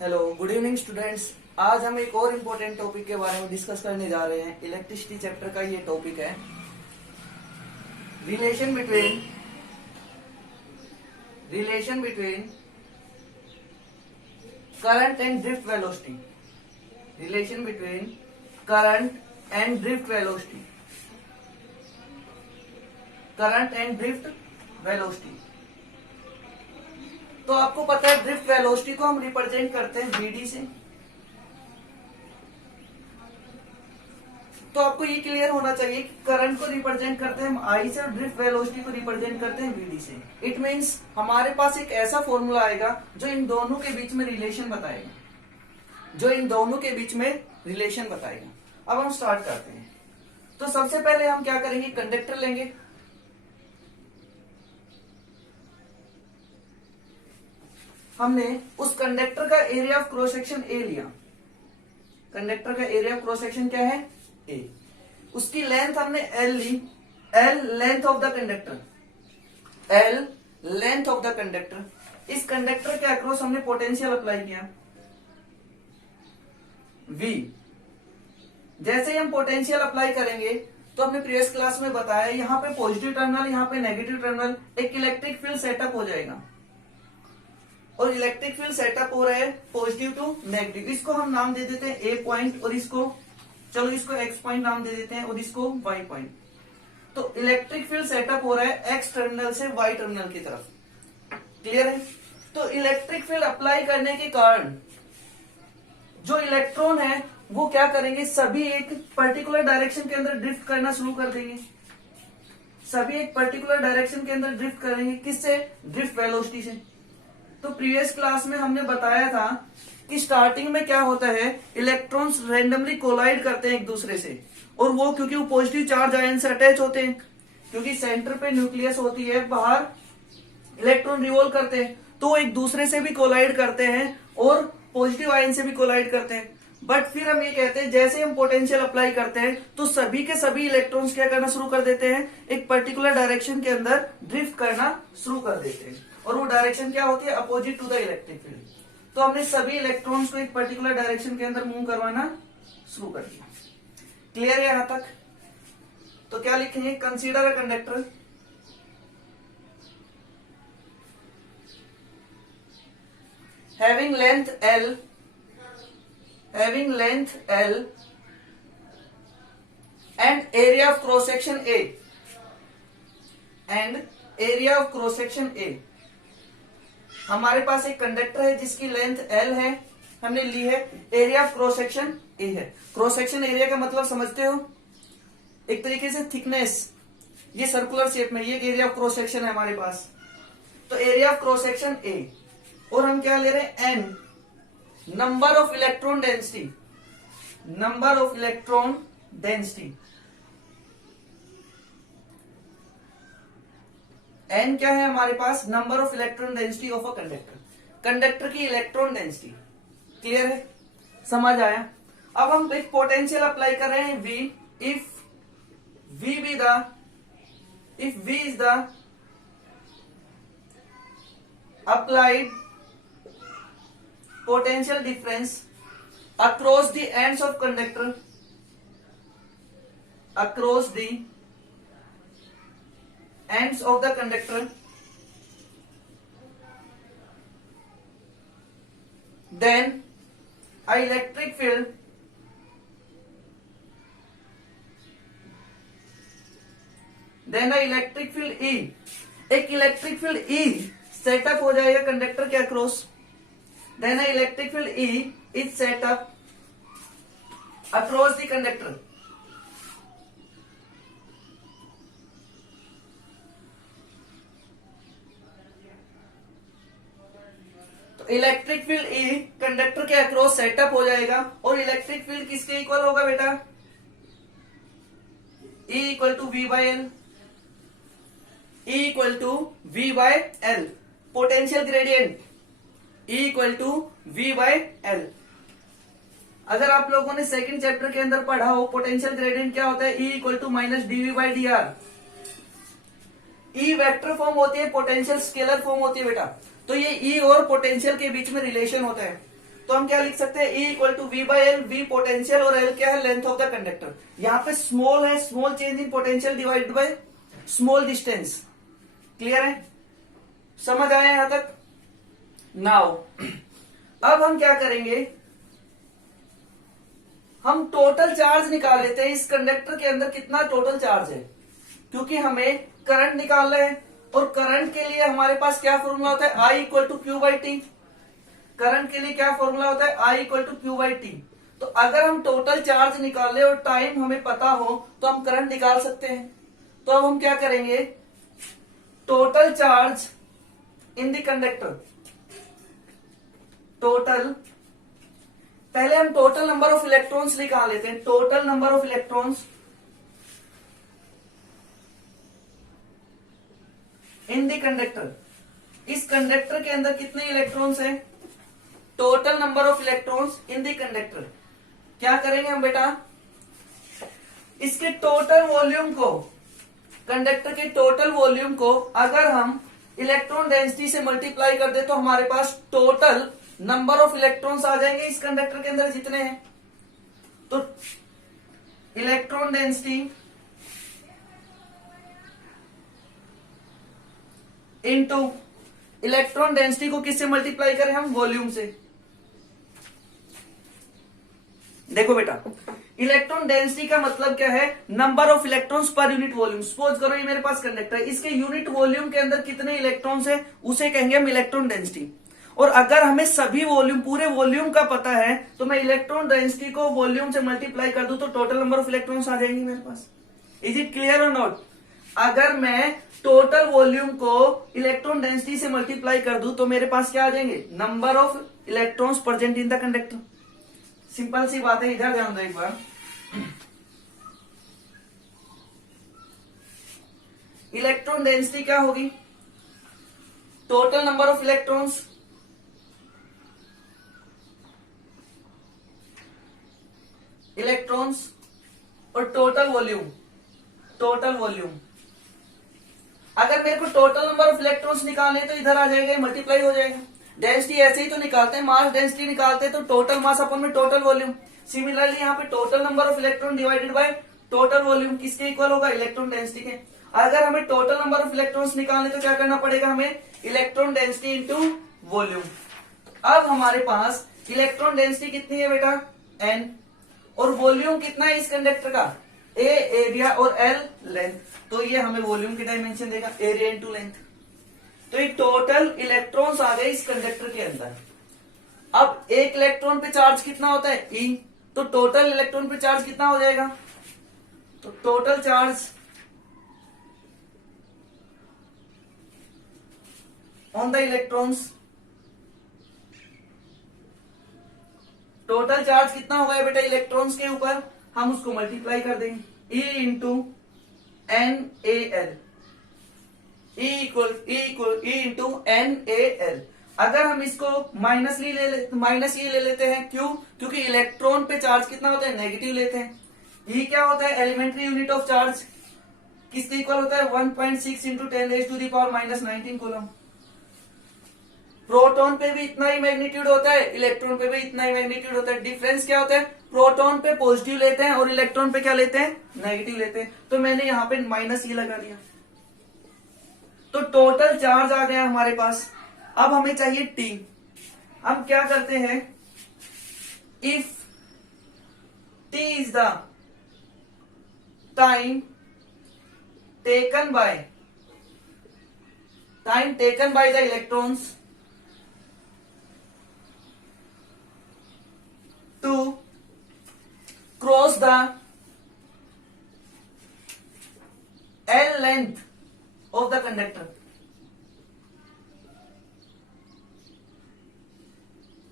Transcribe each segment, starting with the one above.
Hello, good evening students. आज हम एक और इम्पोर्टेंट टॉपिक के बारे में डिस्कस करने जा रहे हैं। इलेक्ट्रिसिटी चैप्टर का ये टॉपिक है relation between current and drift velocity. Relation between current and drift velocity. Current and drift velocity. तो आपको पता है ड्रिफ्ट वेलोसिटी को हम रिप्रेजेंट करते हैं वीडी से। तो आपको ये क्लियर होना चाहिए कि करंट को रिप्रेजेंट करते हैं हम आई से और ड्रिफ्ट वेलोसिटी को रिप्रेजेंट करते हैं वीडी से। इट मींस हमारे पास एक ऐसा फॉर्मूला आएगा जो इन दोनों के बीच में रिलेशन बताएगा। अब हम स्टार्ट करते हैं। तो सबसे पहले हम क्या करेंगे, कंडक्टर लेंगे। हमने उस कंडक्टर का area of cross section A लिया। कंडक्टर का एरिया ऑफ क्रॉस सेक्शन क्या है, ए। उसकी लेंथ हमने एल ली। L length of the conductor. इस कंडक्टर के अक्रॉस हमने पोटेंशियल अप्लाई किया V। जैसे ही हम पोटेंशियल अप्लाई करेंगे तो हमने प्रीवियस क्लास में बताया यहां पे पॉजिटिव टर्मिनल, यहां पे नेगेटिव टर्मिनल, एक इलेक्ट्रिक फील्ड सेटअप हो जाएगा। और इलेक्ट्रिक फील्ड सेटअप हो रहा है पॉजिटिव टू नेगेटिव। इसको हम नाम दे देते हैं ए पॉइंट और इसको एक्स पॉइंट नाम दे देते हैं और इसको वाई पॉइंट। तो इलेक्ट्रिक फील्ड सेटअप हो रहा है एक्स टर्मिनल से वाई टर्मिनल की तरफ। क्लियर है। तो इलेक्ट्रिक फील्ड अप्लाई करने के कारण जो इलेक्ट्रॉन है वो क्या करेंगे, सभी एक पर्टिकुलर डायरेक्शन के अंदर ड्रिफ्ट करना शुरू कर देंगे। किससे, ड्रिफ्ट वेलोसिटी से। तो प्रीवियस क्लास में हमने बताया था कि स्टार्टिंग में क्या होता है, इलेक्ट्रॉन्स रैंडमली कोलाइड करते हैं एक दूसरे से। और वो क्योंकि वो पॉजिटिव चार्ज आयन से अटैच होते हैं, क्योंकि सेंटर पे न्यूक्लियस होती है, बाहर इलेक्ट्रॉन रिवॉल्व करते हैं, तो वो एक दूसरे से भी कोलाइड करते हैं और पॉजिटिव आयन से भी कोलाइड करते हैं। बट फिर हम ये कहते हैं जैसे हम पोटेंशियल अप्लाई करते हैं तो सभी के सभी इलेक्ट्रॉन्स क्या करना शुरू कर देते हैं, एक पर्टिकुलर डायरेक्शन के अंदर ड्रिफ्ट करना शुरू कर देते हैं। और वो डायरेक्शन क्या होती है, opposite to the electric field. तो हमने सभी इलेक्ट्रॉन्स को एक पर्टिकुलर डायरेक्शन के अंदर मूव करवाना शुरू कर दिया। क्लियर है यहां तक। तो क्या लिखेंगे, consider a conductor having length L and area of cross section A। हमारे पास एक कंडक्टर है जिसकी लेंथ L है, हमने ली है, area of cross section A है। क्रॉस सेक्शन एरिया का मतलब समझते हो, एक तरीके से थिकनेस, ये सर्कुलर शेप में, ये एरिया ऑफ क्रॉस सेक्शन है हमारे पास। तो area of cross section A। और हम क्या ले रहे हैं, N, number of electron density. N क्या है हमारे पास, number of electron density of a conductor की इलेक्ट्रॉन डेंसिटी। क्लियर है, समझ आया। अब हम एक पोटेंशियल अप्लाई कर रहे हैं V। If V is the applied potential difference across the ends of conductor, then a electric field E, एक इलेक्ट्रिक फील्ड E सेटअप हो जाएगा कंडक्टर के across. Then an electric field E is set up across the conductor. तो electric field E conductor के across setup हो जाएगा। और electric field किसके इक्वल होगा बेटा, E equal to V by L। Potential gradient E equal to V by L। अगर आप लोगों ने सेकंड चैप्टर के अंदर पढ़ा हो, पोटेंशियल ग्रेडियंट क्या होता है, E equal to minus dV by dr। E vector form होती है, पोटेंशियल स्केलर फॉर्म होती है बेटा। तो ये E और पोटेंशियल के बीच में रिलेशन होता है। तो हम क्या लिख सकते हैं, E equal to V by L, V potential और एल क्या है, लेंथ ऑफ द कंडक्टर। यहाँ पे स्मॉल है, small change in potential divided by small distance. Clear है, समझ आया यहां तक? नाउ अब हम क्या करेंगे, हम टोटल चार्ज निकाल लेते हैं इस कंडक्टर के अंदर कितना टोटल चार्ज है, क्योंकि हमें करंट निकालना है और करंट के लिए हमारे पास क्या फॉर्मूला होता है, I equal to Q by T. Current के लिए क्या फॉर्मूला होता है, I equal to Q by T. तो अगर हम टोटल चार्ज निकाल ले और टाइम हमें पता हो तो हम करंट निकाल सकते हैं। तो अब हम क्या करेंगे, total charge in the conductor, total, पहले हम टोटल नंबर ऑफ इलेक्ट्रॉन्स निकाल लेते हैं। Total number of electrons in the conductor, इस कंडक्टर के अंदर कितने इलेक्ट्रॉन्स हैं, total number of electrons in the conductor. क्या करेंगे हम बेटा, इसके टोटल वॉल्यूम को, कंडक्टर के टोटल वॉल्यूम को अगर हम इलेक्ट्रॉन डेंसिटी से मल्टीप्लाई कर दे तो हमारे पास टोटल नंबर ऑफ इलेक्ट्रॉन्स आ जाएंगे इस कंडक्टर के अंदर जितने हैं। तो electron density into electron density को किससे मल्टीप्लाई करें हम, वॉल्यूम से। देखो बेटा, इलेक्ट्रॉन डेंसिटी का मतलब क्या है, number of electrons per unit volume. Suppose करो ये मेरे पास कंडक्टर है, इसके यूनिट वॉल्यूम के अंदर कितने इलेक्ट्रॉन्स है उसे कहेंगे हम इलेक्ट्रॉन डेंसिटी। और अगर हमें सभी वॉल्यूम, पूरे वॉल्यूम का पता है तो मैं इलेक्ट्रॉन डेंसिटी को वॉल्यूम से मल्टीप्लाई कर दूं तो टोटल नंबर ऑफ इलेक्ट्रॉन्स आ जाएंगे मेरे पास। इज इट क्लियर और नॉट? अगर मैं टोटल वॉल्यूम को इलेक्ट्रॉन डेंसिटी से मल्टीप्लाई कर दूं तो मेरे पास क्या आ जाएंगे, number of electrons present in the conductor. Simple सी बात है, इधर ध्यान दो एक बार। इलेक्ट्रॉन डेंसिटी क्या होगी, टोटल नंबर ऑफ इलेक्ट्रॉन्स और टोटल वॉल्यूम, टोटल वॉल्यूम। अगर मेरे को टोटल नंबर ऑफ इलेक्ट्रॉन्स निकालने तो इधर आ जाएगा, मल्टीप्लाई हो जाएगा। डेंसिटी ऐसे ही तो निकालते हैं, मास डेंसिटी निकालते हैं तो टोटल मास अपन में टोटल वॉल्यूम। सिमिलरली यहाँ पे total number of electron divided by total volume किसके इक्वल होगा, इलेक्ट्रॉन डेंसिटी के। अगर हमें टोटल नंबर ऑफ इलेक्ट्रॉन्स निकालने तो क्या करना पड़ेगा हमें, इलेक्ट्रॉन डेंसिटी इंटू वॉल्यूम। अब हमारे पास इलेक्ट्रॉन डेंसिटी कितनी है बेटा, n, और वॉल्यूम कितना है इस कंडक्टर का, a एरिया और l लेंथ। तो ये हमें वॉल्यूम की डायमेंशन देगा, एरिया इंटू लेंथ। तो ये टोटल इलेक्ट्रॉन्स आ गए इस कंडक्टर के अंदर। अब एक इलेक्ट्रॉन पे चार्ज कितना होता है, E, तो टोटल इलेक्ट्रॉन पे चार्ज कितना हो जाएगा, तो total charge on the electrons, total charge कितना होगा बेटा इलेक्ट्रॉन्स के ऊपर, हम उसको मल्टीप्लाई कर देंगे, E into NaL, E into NaL। अगर हम इसको माइनस माइनस ये ले लेते हैं, क्यों, क्योंकि इलेक्ट्रॉन पे चार्ज कितना होता है, नेगेटिव लेते हैं। E क्या होता है, एलिमेंट्री यूनिट ऑफ चार्ज, किसके इक्वल होता है, 1.6 इंटू 10⁻⁻19 कूलम। प्रोटॉन पे भी इतना ही मैग्नीट्यूड होता है, इलेक्ट्रॉन पे भी इतना ही मैग्नीट्यूड होता है। डिफरेंस क्या होता है, प्रोटॉन पे पॉजिटिव लेते हैं और इलेक्ट्रॉन पे क्या लेते हैं, नेगेटिव लेते हैं। तो मैंने यहाँ पे माइनस ये लगा दिया, तो टोटल चार्ज आ गया हमारे पास। अब हमें चाहिए T। हम क्या करते हैं, if T is the time taken by the electrons to cross the L length of the conductor।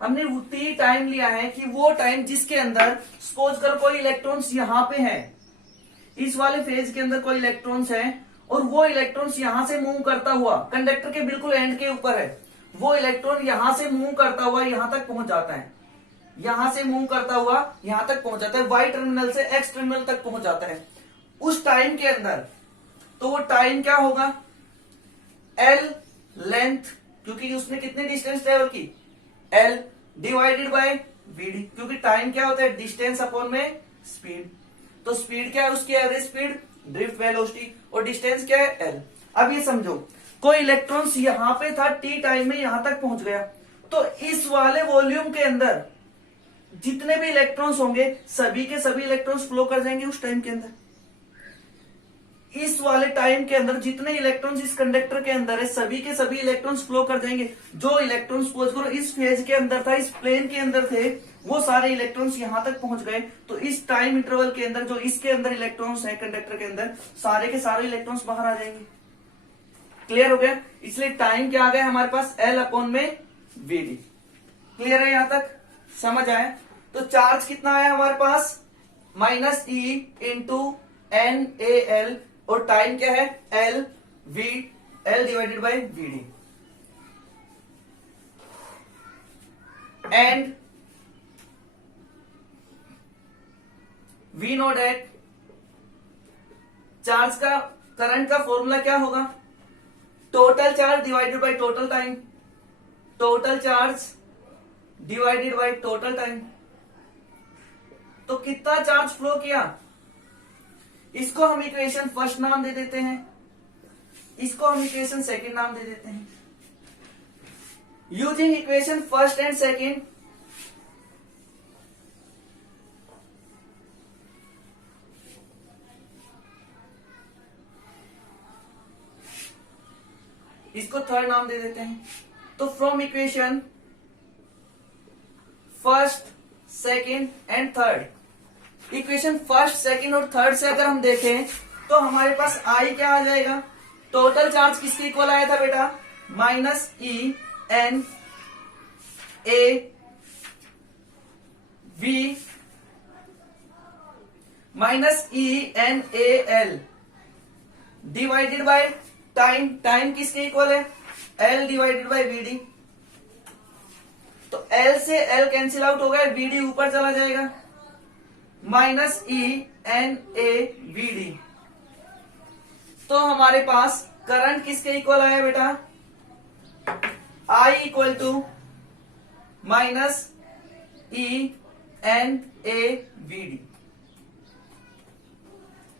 हमने T टाइम लिया है कि वो टाइम जिसके अंदर सपोज करो कोई इलेक्ट्रॉन्स यहां पे है, इस वाले फेज के अंदर कोई इलेक्ट्रॉन्स है और वो इलेक्ट्रॉन्स यहां से मूव करता हुआ कंडक्टर के बिल्कुल एंड के ऊपर है, वो इलेक्ट्रॉन यहां से मूव करता हुआ यहां तक पहुंच जाता है, यहां से मूव करता हुआ यहां तक पहुंच जाता है, वाई टर्मिनल से एक्स टर्मिनल तक पहुंच जाता है उस टाइम के अंदर। तो वो टाइम क्या होगा, L लेंथ, क्योंकि उसने कितनी डिस्टेंस ट्रेवल की, L डिवाइडेड बाय वीडी, क्योंकि टाइम क्या होता है, डिस्टेंस अपॉन में स्पीड। तो स्पीड क्या है, उसकी एवरेज स्पीड ड्रिफ्ट वेलोसिटी, और डिस्टेंस क्या है एल। अब ये समझो, कोई इलेक्ट्रॉन्स यहां पे था, टी टाइम में यहां तक पहुंच गया, तो इस वाले वॉल्यूम के अंदर जितने भी इलेक्ट्रॉन्स होंगे सभी के सभी इलेक्ट्रॉन्स फ्लो कर जाएंगे उस टाइम के अंदर। इस वाले टाइम के अंदर जितने इलेक्ट्रॉन्स इस कंडक्टर के अंदर है सभी के सभी इलेक्ट्रॉन्स फ्लो कर जाएंगे। जो इलेक्ट्रॉन्स सपोज करो इस फेज के अंदर था, इस प्लेन के अंदर थे, वो सारे इलेक्ट्रॉन्स यहां तक पहुंच गए, तो इस टाइम इंटरवल के अंदर जो इसके अंदर इलेक्ट्रॉन्स है कंडक्टर के अंदर, सारे के सारे इलेक्ट्रॉन्स बाहर आ जाएंगे। क्लियर हो गया? इसलिए टाइम क्या आ गया हमारे पास, एल अपॉन में वीडी। क्लियर है? यहां तक समझ आया? तो चार्ज कितना आया हमारे पास, minus e into n a l, और टाइम क्या है, l divided by v d. And we know that charge का, करंट का फॉर्मूला क्या होगा, total charge divided by total time, total charge divided by total time. तो कितना चार्ज फ्लो किया, इसको हम इक्वेशन फर्स्ट नाम दे देते हैं, इसको हम इक्वेशन सेकंड नाम दे देते हैं। Using equation first and second, इसको थर्ड नाम दे देते हैं। तो from equation first, second and third, equation first, second और थर्ड से अगर हम देखें तो हमारे पास आई क्या आ जाएगा, टोटल चार्ज किसके इक्वल आया था बेटा, minus e n a v minus e n a l divided by time, time किसके इक्वल है, एल डिवाइडेड बाय वीडी। तो एल से एल कैंसिल आउट हो गया, वीडी ऊपर चला जाएगा, minus e n a v d. तो हमारे पास करंट किसके इक्वल आया बेटा, I equal to minus e n a v d.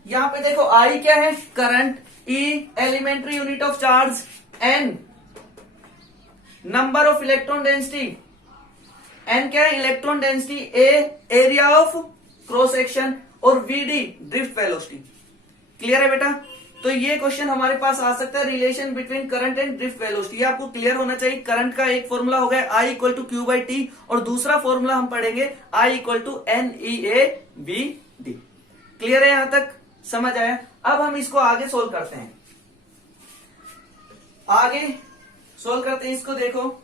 यहां पे देखो आई क्या है, current, e elementary unit of charge, N number of electron density, n क्या है, electron density, A area of cross section, और वीडी ड्रिफ्ट वेलोसिटी। क्लियर है बेटा? तो ये क्वेश्चन हमारे पास आ सकता है, relation between current and drift velocity. आपको क्लियर होना चाहिए, करंट का एक फॉर्मूला हो गया I equal to Q by t, और दूसरा फॉर्मूला हम पढ़ेंगे I equal to n e a v d. Clear है? यहां तक समझ आया? अब हम इसको आगे सोल्व करते हैं, आगे सोल्व करते हैं इसको। देखो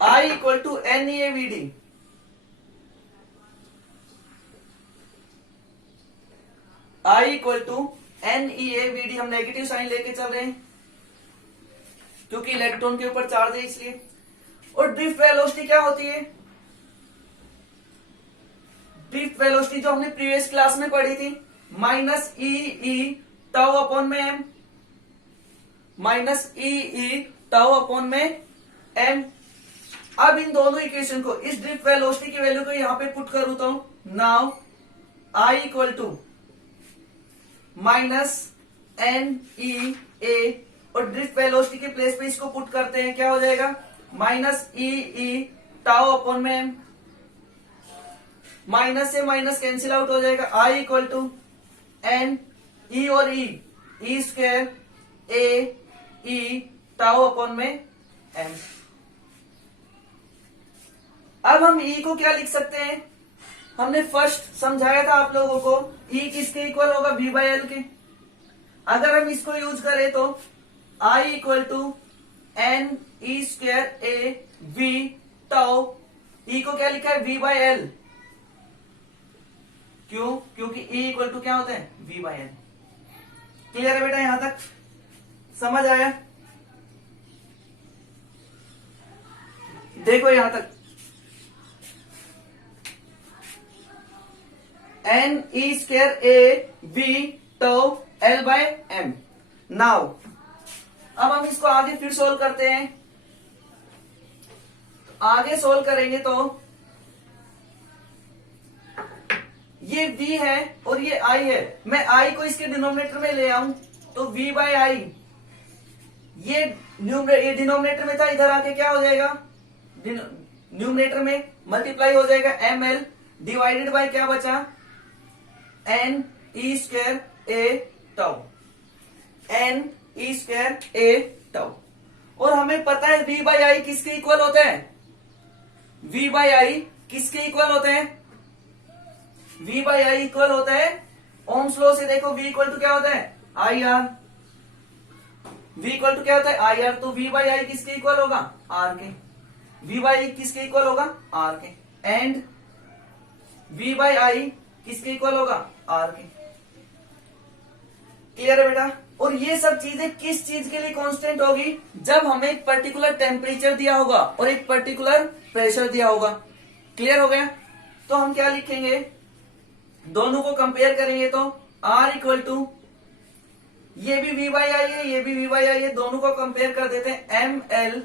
I equal to n e a v d, I equal to n e a v d, हम नेगेटिव साइन लेके चल रहे हैं क्योंकि इलेक्ट्रॉन के ऊपर चार्ज है इसलिए। और ड्रिफ्ट वेलोसिटी क्या होती है, ड्रिफ्ट वेलोसिटी जो हमने प्रीवियस क्लास में पढ़ी थी, माइनस ई टाउ अपॉन में एम, माइनस ई टाउ अपॉन में एम। अब इन दोनों इक्वेशन को, इस ड्रिफ्ट वेलोसिटी की वैल्यू को यहां पे पुट करता हूं। Now I equal to minus n e a, और ड्रिफ्ट वेलोसिटी के प्लेस पे इसको पुट करते हैं, क्या हो जाएगा, माइनस ई टाउ अपॉन में एम, माइनस से माइनस कैंसिल आउट हो जाएगा, आई इक्वल टू एन ई और ई स्क्वायर ए ई टाउ अपॉन में एम। अब हम ई को क्या लिख सकते हैं, हमने फर्स्ट समझाया था आप लोगों को, ई किसके इक्वल होगा, वी बाई एल के। अगर हम इसको यूज करें तो I equal to n e square A v tau, e को क्या लिखा है, वी बाई एल। क्यों? क्योंकि ई इक्वल टू क्या होता है, वी बाई एल। क्लियर है बेटा? यहां तक समझ आया? देखो यहां तक, n e square A v tau l by m. Now अब हम इसको आगे फिर सोल्व करते हैं। आगे सोल्व करेंगे तो ये v है और ये i है, मैं i को इसके डिनोमिनेटर में ले आऊं तो v बाई आई, ये डिनोमिनेटर में था, इधर आके क्या हो जाएगा, न्यूमरेटर में मल्टीप्लाई हो जाएगा ml डिवाइडेड बाय क्या बचा, n e square a tau, n e square a tau. और हमें पता है v बाई आई किसके इक्वल होता है, v बाई आई किसके इक्वल होते हैं, v बाई आई इक्वल होता है ओम्स लॉ से, देखो v इक्वल टू क्या होता है I R, v equal to क्या होता है आई आर, तो v बाई आई किसके इक्वल होगा r के, v बाई आई किसके इक्वल होगा r के, एंड v बाई आई किसके इक्वल होगा r के। क्लियर है बेटा। और ये सब चीजें किस चीज के लिए कांस्टेंट होगी, जब हमें एक पर्टिकुलर टेम्परेचर दिया होगा और एक पर्टिकुलर प्रेशर दिया होगा। क्लियर हो गया। तो हम क्या लिखेंगे, दोनों को कंपेयर करेंगे तो R इक्वल टू, ये भी V बाई आई है, ये भी V बाई आई है, दोनों को कंपेयर कर देते हैं ml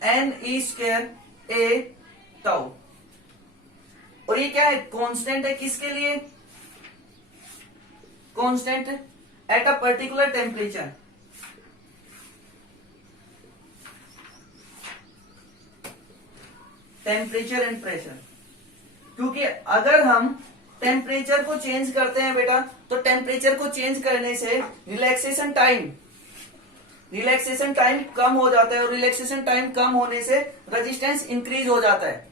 n e square a tau. और ये क्या है, कांस्टेंट है, किसके लिए, constant at a particular temperature. Temperature and pressure, क्योंकि अगर हम टेम्परेचर को चेंज करते हैं बेटा, तो टेम्परेचर को चेंज करने से रिलैक्सेशन टाइम कम हो जाता है, और रिलैक्सेशन टाइम कम होने से रेजिस्टेंस इंक्रीज हो जाता है,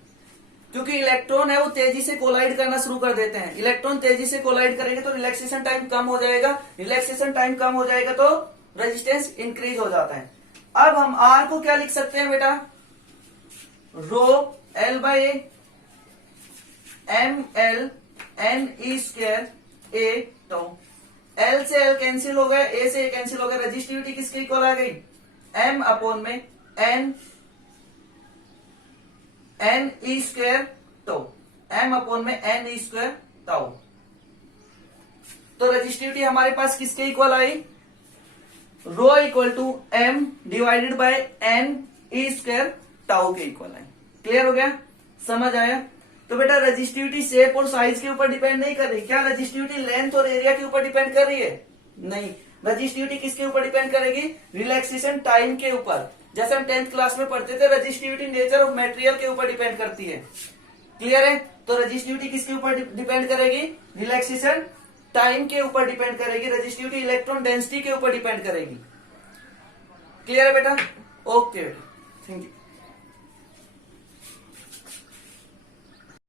क्योंकि इलेक्ट्रॉन है वो तेजी से कोलाइड करना शुरू कर देते हैं। इलेक्ट्रॉन तेजी से कोलाइड करेंगे तो रिलैक्सेशन टाइम कम हो जाएगा, रिलैक्सेशन टाइम कम हो जाएगा तो रेजिस्टेंस इंक्रीज हो जाता है। अब हम R को क्या लिख सकते हैं बेटा, rho L by m l n e square A tau. L से L कैंसिल हो गया, A से A कैंसिल हो गया, रजिस्टिविटी किसके इक्वल आ गई, M अपॉन में n e square tau, m upon में एन ई स्क्वायर टाउ। तो रजिस्टिविटी हमारे पास किसके इक्वल आई, rho equal to m divided by n e square tau के इक्वल आई। क्लियर हो गया, समझ आया। तो बेटा रजिस्टिविटी शेप और साइज के ऊपर डिपेंड नहीं कर रही, क्या रजिस्टिविटी लेंथ और एरिया के ऊपर डिपेंड कर रही है, नहीं। रजिस्टिविटी किसके ऊपर डिपेंड करेगी, रिलैक्सेशन टाइम के ऊपर। जैसे हम 10th क्लास में पढ़ते थे, रजिस्टिविटी नेचर ऑफ मटेरियल के ऊपर डिपेंड करती है। क्लियर है। तो रजिस्टिविटी किसके ऊपर डिपेंड करेगी, रिलैक्सेशन टाइम के ऊपर डिपेंड करेगी, रजिस्टिविटी इलेक्ट्रॉन डेंसिटी के ऊपर डिपेंड करेगी। क्लियर है बेटा, ओके बेटा, थैंक यू।